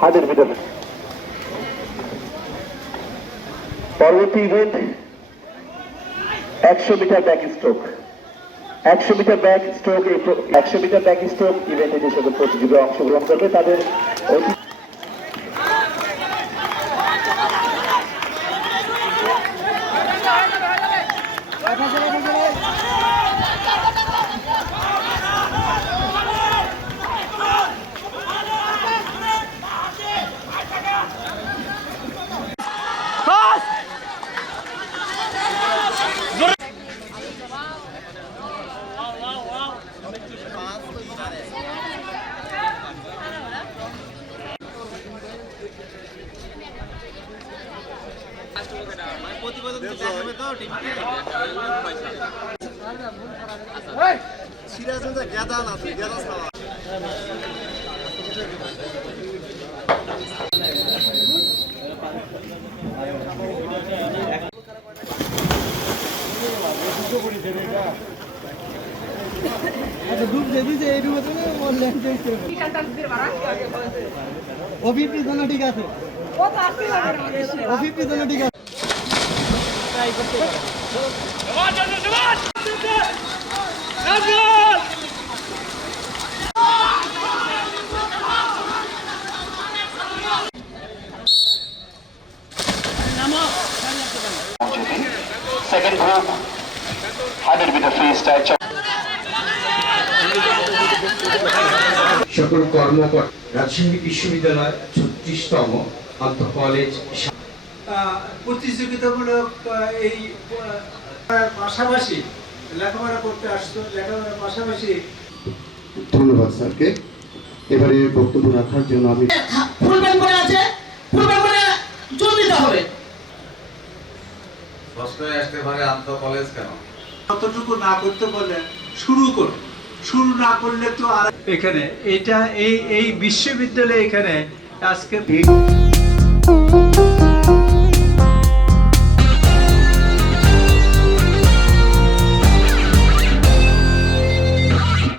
হাটের ভিতরে পরবর্তী event 100 metre backstroke. 100 metre backstroke 100 metre backstroke ইভেন্টে যে সকল প্রতিযোগীরা অংশগ্রহণ করবে তাদের ঠিক আছে সেকেন্ড গ্রুপ হাটের ভিতর ফ্রি স্টাইল সকল কর্মকর্তা রাজশাহী বিশ্ববিদ্যালয় 36তম আন্তঃ কলেজ প্রতিযোগিতামূলক এই পাশাপাশি লেখাপড়া করতে আসতো, লেখাপড়ার পাশাপাশি। ধন্যবাদ স্যারকে। এবারে বক্তব্য রাখার জন্য আমি ফুলব্যাগ করে আছে, ফুলব্যাগ করে জোর দিতে হবে। প্রশ্নই আসতে পারে আন্তঃ কলেজ কেন? কতটুকু না করতে বললেন শুরু করুন, শুরু না করলে তো আর এখানে এটা এই বিশ্ববিদ্যালয়ে এখানে আজকে